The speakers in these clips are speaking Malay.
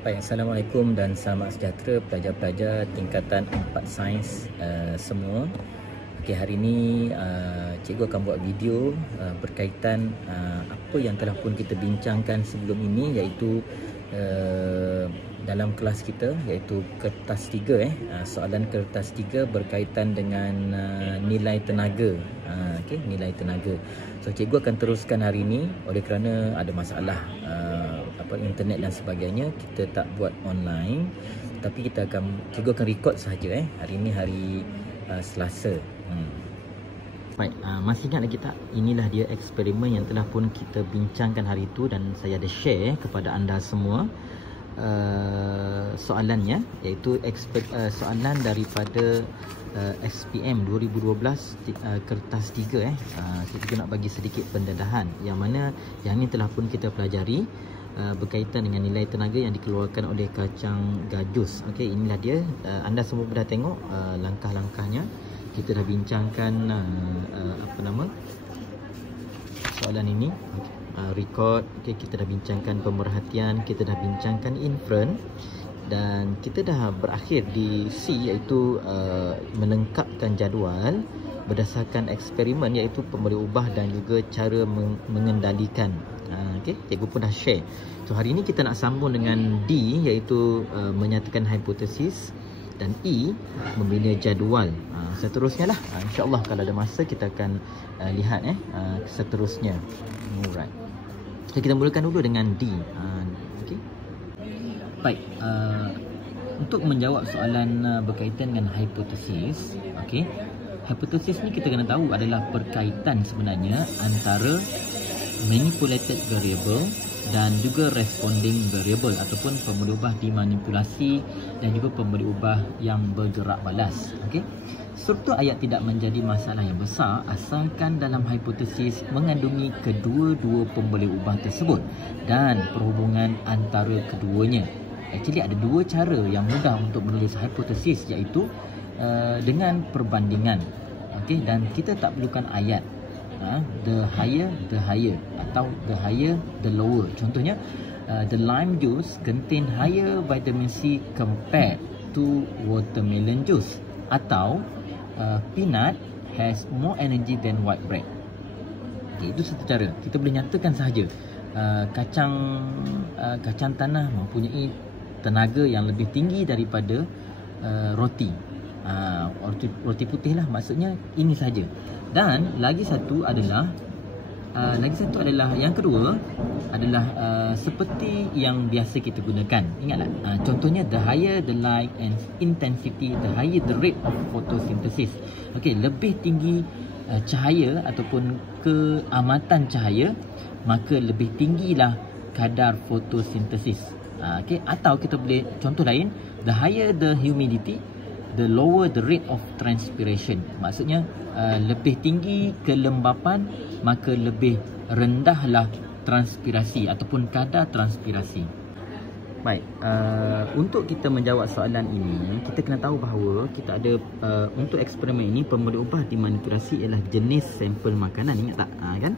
Baik, Assalamualaikum dan selamat sejahtera pelajar-pelajar tingkatan 4 sains semua. Okey, hari ini cikgu akan buat video berkaitan apa yang telah pun kita bincangkan sebelum ini, iaitu dalam kelas kita, iaitu kertas 3 soalan kertas 3 berkaitan dengan nilai tenaga. Okey, nilai tenaga. So cikgu akan teruskan hari ini oleh kerana ada masalah internet dan sebagainya, kita tak buat online, tapi cikgu akan record sahaja. Hari ini hari Selasa. Baik, masih ingat lagi tak? Inilah dia eksperimen yang telah pun kita bincangkan hari itu dan saya ada share kepada anda semua soalannya, iaitu soalan daripada SPM 2012 kertas 3. Saya juga nak bagi sedikit pendedahan yang mana yang ini telah pun kita pelajari berkaitan dengan nilai tenaga yang dikeluarkan oleh kacang gajus. Okey, inilah dia. Anda semua dah tengok langkah-langkahnya. Kita dah bincangkan soalan ini. Record. Okey, kita dah bincangkan pemerhatian, kita dah bincangkan inference, dan kita dah berakhir di C, iaitu melengkapkan jadual berdasarkan eksperimen, iaitu pemberi ubah dan juga cara mengendalikan. Okey, cikgu pun dah share. So hari ini kita nak sambung dengan D, iaitu menyatakan hipotesis, dan E, membina jadual. Seterusnya lah, insyaAllah kalau ada masa kita akan lihat seterusnya. Alright. So kita mulakan dulu dengan D. Okey. Baik, untuk menjawab soalan berkaitan dengan hipotesis, okey. Hipotesis ni kita kena tahu adalah perkaitan sebenarnya antara manipulated variable dan juga responding variable, ataupun pemberi ubah dimanipulasi dan juga pemberi ubah yang bergerak balas. Okey. Struktur ayat tidak menjadi masalah yang besar asalkan dalam hipotesis mengandungi kedua-dua pemberi ubah tersebut dan perhubungan antara keduanya. Actually ada dua cara yang mudah untuk menulis hipotesis, iaitu dengan perbandingan. Okey, dan kita tak perlukan ayat. The higher atau the higher the lower. Contohnya, the lime juice contain higher vitamin C compared to watermelon juice, atau peanut has more energy than white bread. Okay, itu satu cara. Kita boleh nyatakan sahaja kacang tanah mempunyai tenaga yang lebih tinggi daripada roti. Roti putih lah, maksudnya ini saja. Dan lagi satu adalah yang kedua adalah seperti yang biasa kita gunakan. Ingatlah, contohnya the higher the light and intensity, the higher the rate of photosynthesis. Okey, lebih tinggi cahaya ataupun keamatan cahaya, maka lebih tinggilah kadar fotosintesis. Okey, atau kita boleh contoh lain, the higher the humidity, the lower the rate of transpiration. Maksudnya lebih tinggi kelembapan, maka lebih rendahlah transpirasi ataupun kadar transpirasi. Baik, untuk kita menjawab soalan ini, kita kena tahu bahawa kita ada untuk eksperimen ini, pemberi ubah dimanipulasi ialah jenis sampel makanan. Ingat tak? Kan?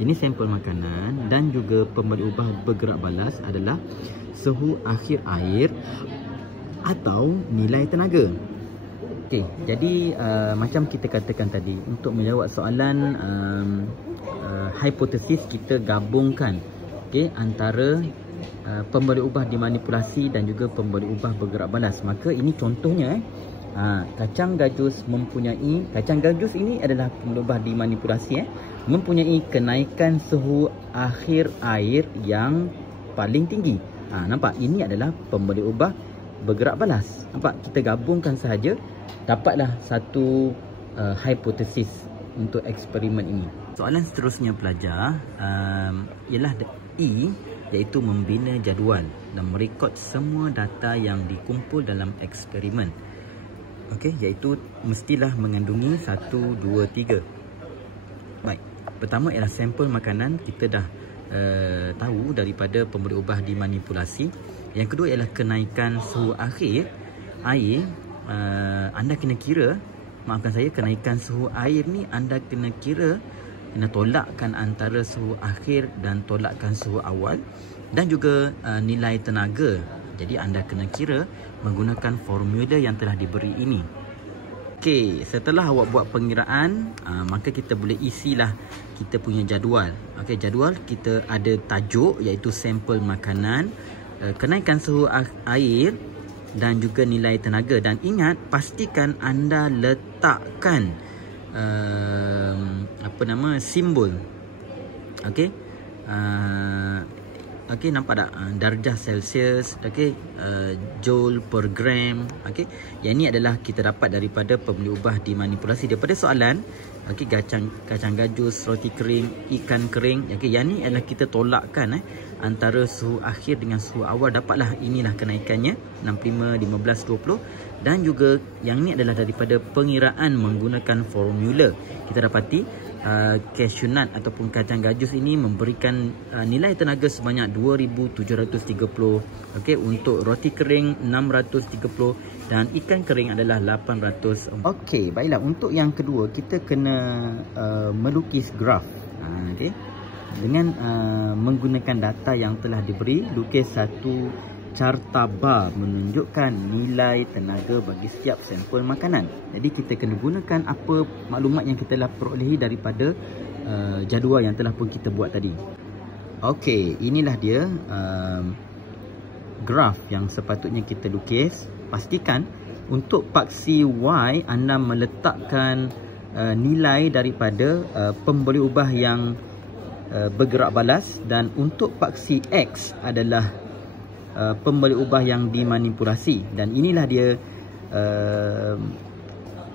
Jenis sampel makanan dan juga pemberi ubah bergerak balas adalah suhu akhir air atau nilai tenaga. Okey, jadi macam kita katakan tadi, untuk menjawab soalan hipotesis, kita gabungkan antara pemberi ubah dimanipulasi dan juga pemberi ubah bergerak balas. Maka ini contohnya, kacang gajus ini adalah pemberi ubah dimanipulasi, mempunyai kenaikan suhu akhir air yang paling tinggi. Nampak, ini adalah pemberi ubah bergerak balas. Nampak, kita gabungkan sahaja, dapatlah satu hipotesis untuk eksperimen ini. Soalan seterusnya pelajar ialah E, iaitu membina jadual dan merekod semua data yang dikumpul dalam eksperimen. Okey, iaitu mestilah mengandungi 1, 2, 3. Baik, pertama ialah sampel makanan, kita dah tahu daripada pemberi ubah dimanipulasi. Yang kedua ialah kenaikan suhu akhir air. Anda kena kira, maafkan saya, kenaikan suhu air ni anda kena kira, kena tolakkan antara suhu akhir dan tolakkan suhu awal, dan juga nilai tenaga Jadi anda kena kira menggunakan formula yang telah diberi ini. Okey, setelah awak buat pengiraan, maka kita boleh isilah kita punya jadual. Okey, jadual kita ada tajuk iaitu sampel makanan, kenaikan suhu air dan juga nilai tenaga. Dan ingat, pastikan anda letakkan simbol. Okey. Okey, nampak tak? Darjah Celsius, okey, joule per gram, okey. Yang ini adalah kita dapat daripada pembeli ubah dimanipulasi daripada soalan. Okey, kacang gajus, roti kering, ikan kering. Okey, yang ni adalah kita tolakkan antara suhu akhir dengan suhu awal, dapatlah inilah kenaikannya 65, 15, 20. Dan juga yang ni adalah daripada pengiraan menggunakan formula. Kita dapati cashew nut ataupun kacang gajus ini memberikan nilai tenaga sebanyak 2730. Okey, untuk roti kering 630 dan ikan kering adalah 800. Okey, baiklah, untuk yang kedua kita kena melukis graf. Okey, dengan menggunakan data yang telah diberi, lukis satu carta bar menunjukkan nilai tenaga bagi setiap sampel makanan. Jadi kita kena gunakan apa maklumat yang kita telah perolehi daripada jadual yang telah pun kita buat tadi. Okey, inilah dia graf yang sepatutnya kita lukis. Pastikan untuk paksi Y anda meletakkan nilai daripada pemberi ubah yang bergerak balas, dan untuk paksi X adalah pemberi ubah yang dimanipulasi. Dan inilah dia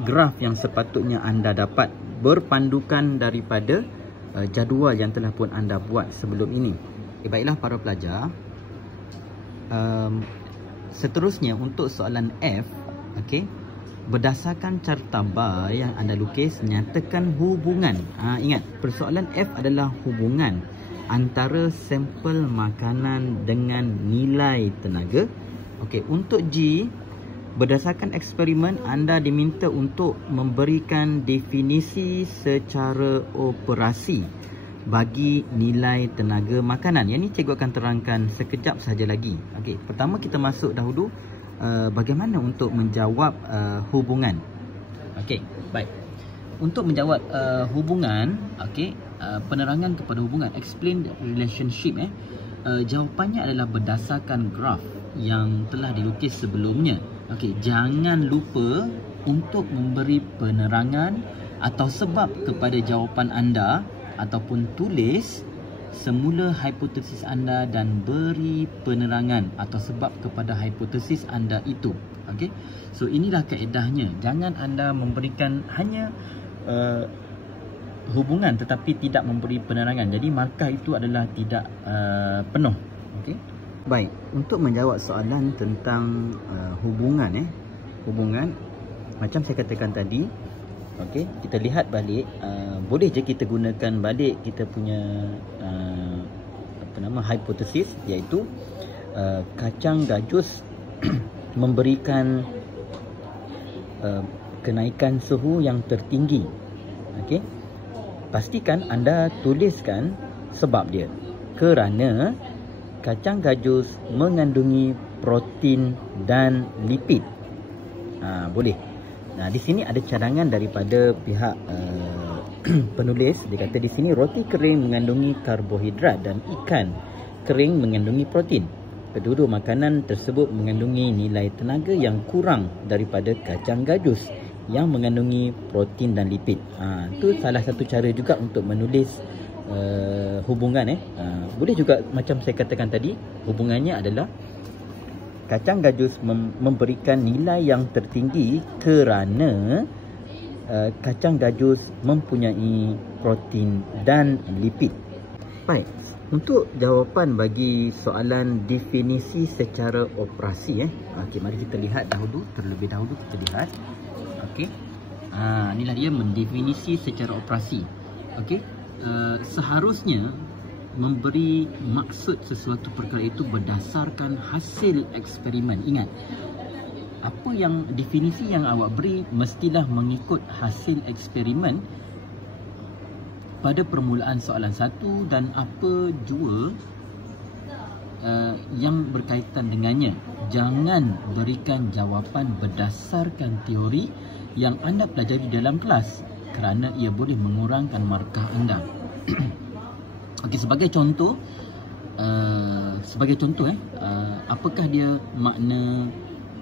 graf yang sepatutnya anda dapat berpandukan daripada jadual yang telah pun anda buat sebelum ini. Baiklah para pelajar, seterusnya untuk soalan F, okey, berdasarkan carta bar yang anda lukis, nyatakan hubungan. Ingat, persoalan F adalah hubungan antara sampel makanan dengan nilai tenaga. Okey, untuk G, berdasarkan eksperimen anda diminta untuk memberikan definisi secara operasi bagi nilai tenaga makanan. Yang ini cikgu akan terangkan sekejap sahaja lagi. Okey, pertama kita masuk dahulu bagaimana untuk menjawab hubungan. Okey, baik. Untuk menjawab hubungan, okey, penerangan kepada hubungan, explain the relationship, jawapannya adalah berdasarkan graf yang telah dilukis sebelumnya. Okey, jangan lupa untuk memberi penerangan atau sebab kepada jawapan anda, ataupun tulis semula hipotesis anda dan beri penerangan atau sebab kepada hipotesis anda itu. Okey, so inilah kaedahnya. Jangan anda memberikan hanya hubungan tetapi tidak memberi penerangan. Jadi markah itu adalah tidak penuh. Okey. Baik, untuk menjawab soalan tentang hubungan, hubungan macam saya katakan tadi, okey, kita lihat balik, boleh je kita gunakan balik kita punya hipotesis, iaitu kacang gajus memberikan kenaikan suhu yang tertinggi. Okey, pastikan anda tuliskan sebab dia, kerana kacang gajus mengandungi protein dan lipid. Boleh. Nah, di sini ada cadangan daripada pihak penulis. Dia kata di sini roti kering mengandungi karbohidrat dan ikan kering mengandungi protein. Kedua-dua makanan tersebut mengandungi nilai tenaga yang kurang daripada kacang gajus yang mengandungi protein dan lipid. Itu salah satu cara juga untuk menulis hubungan. Boleh juga macam saya katakan tadi, hubungannya adalah kacang gajus memberikan nilai yang tertinggi kerana kacang gajus mempunyai protein dan lipid. Baik, untuk jawapan bagi soalan definisi secara operasi, okey, mari kita lihat dahulu, terlebih dahulu kita lihat. Okey, inilah dia mendefinisi secara operasi. Okey, seharusnya memberi maksud sesuatu perkara itu berdasarkan hasil eksperimen. Ingat, apa yang definisi yang awak beri mestilah mengikut hasil eksperimen pada permulaan soalan 1 dan apa jua yang berkaitan dengannya. jangan berikan jawapan berdasarkan teori yang anda pelajari dalam kelas kerana ia boleh mengurangkan markah anda. Okey, sebagai contoh, apakah dia makna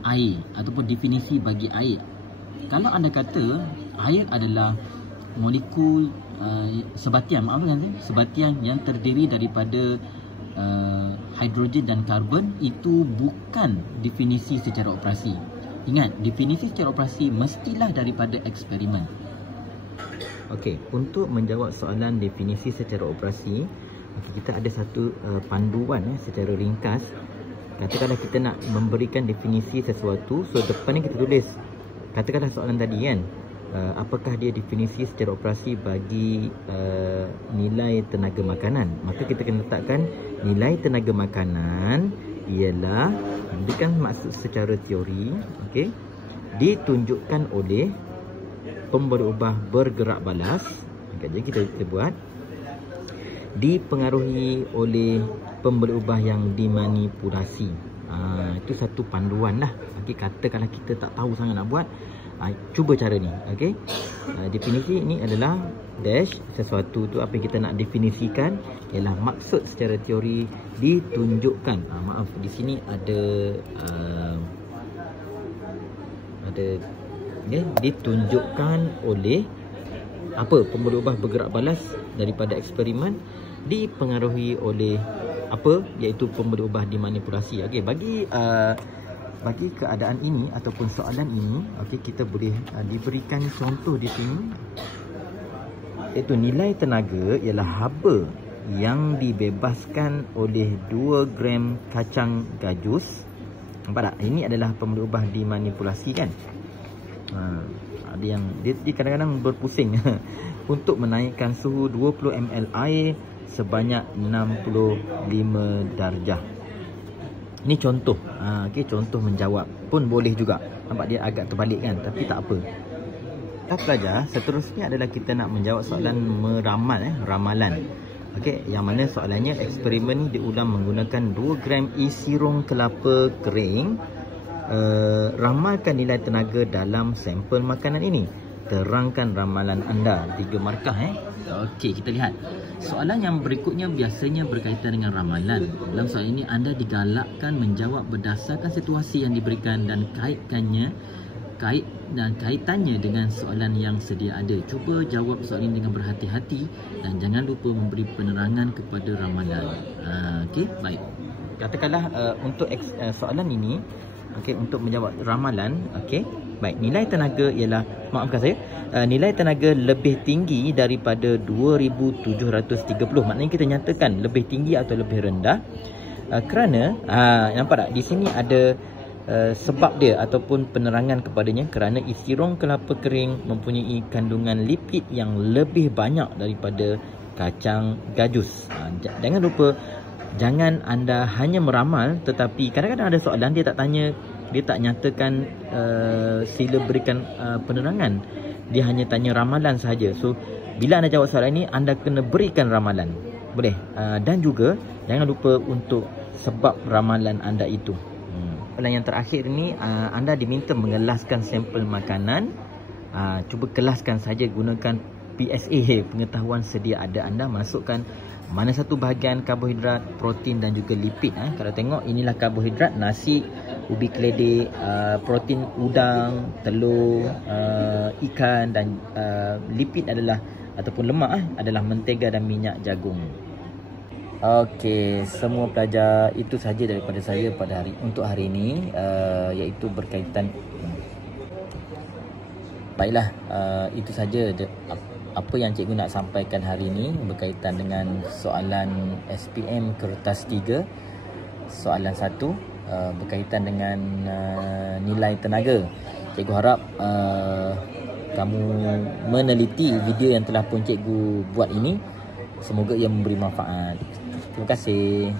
air ataupun definisi bagi air? Kalau anda kata air adalah molekul sebatian yang terdiri daripada hidrogen dan karbon, itu bukan definisi secara operasi. Ingat, definisi secara operasi mestilah daripada eksperimen. Okey, untuk menjawab soalan definisi secara operasi, kita ada satu panduan secara ringkas. Katakanlah kita nak memberikan definisi sesuatu, so depan ni kita tulis, katakanlah soalan tadi kan, apakah dia definisi secara operasi bagi nilai tenaga makanan. Maka kita kena letakkan nilai tenaga makanan ialah, berikan maksud secara teori, okey, ditunjukkan oleh pemberi ubah bergerak balas. Jadi kita buat dipengaruhi oleh pemberi ubah yang dimanipulasi. Itu satu panduan lah. Okay, katakanlah kita tak tahu sangat nak buat, cuba cara ni. Okay, definisi ini adalah dash, sesuatu tu apa yang kita nak definisikan ialah maksud secara teori ditunjukkan. Maaf, di sini ada ditunjukkan oleh apa, pemberi ubah bergerak balas daripada eksperimen, dipengaruhi oleh apa, iaitu pemberi ubah dimanipulasi. Okey, bagi keadaan ini ataupun soalan ini, okey, kita boleh diberikan contoh di sini, iaitu nilai tenaga ialah haba yang dibebaskan oleh 2 gram kacang gajus. Nampak tak? Ini adalah pemberi ubah dimanipulasi kan. Ada yang dia kadang-kadang berpusing untuk menaikkan suhu 20 ml air sebanyak 65 darjah. Ini contoh. Okey, contoh menjawab pun boleh juga. Nampak dia agak terbalik kan, tapi tak apa. Kita pelajar seterusnya adalah kita nak menjawab soalan meramal, ramalan. Okey, yang mana soalannya eksperimen ni diulang menggunakan 2 gram isi rong kelapa kering. Ramalkan nilai tenaga dalam sampel makanan ini. Terangkan ramalan anda. 3 markah. Okey, kita lihat. Soalan yang berikutnya biasanya berkaitan dengan ramalan. Dalam soalan ini anda digalakkan menjawab berdasarkan situasi yang diberikan dan kaitannya dengan soalan yang sedia ada. Cuba jawab soalan ini dengan berhati-hati dan jangan lupa memberi penerangan kepada ramalan. Okey, baik. Katakanlah untuk soalan ini, okey, untuk menjawab ramalan, okey, baik, nilai tenaga ialah, maafkan saya, nilai tenaga lebih tinggi daripada 2730. Maknanya kita nyatakan lebih tinggi atau lebih rendah kerana nampak tak di sini ada sebab dia ataupun penerangan kepadanya, kerana isi rong kelapa kering mempunyai kandungan lipid yang lebih banyak daripada kacang gajus. Jangan lupa, jangan anda hanya meramal, tetapi kadang-kadang ada soalan dia tak tanya, dia tak nyatakan sila berikan penerangan, dia hanya tanya ramalan sahaja. So bila anda jawab soalan ini, anda kena berikan ramalan, boleh. Dan juga jangan lupa untuk sebab ramalan anda itu. Soalan yang terakhir ni, anda diminta mengelaskan sampel makanan. Cuba kelaskan saja, gunakan PSA, pengetahuan sedia ada anda. Masukkan mana satu bahagian karbohidrat, protein dan juga lipid. Kalau tengok, inilah karbohidrat, nasi, ubi keledek, protein udang, telur, ikan, dan lipid adalah ataupun lemak adalah mentega dan minyak jagung. Okey, semua pelajar, itu saja daripada saya pada untuk hari ini, iaitu berkaitan. Baiklah, itu saja apa yang cikgu nak sampaikan hari ini berkaitan dengan soalan SPM kertas 3, soalan 1 berkaitan dengan nilai tenaga. Cikgu harap kamu meneliti video yang telah pun cikgu buat ini. Semoga ia memberi manfaat. Terima kasih.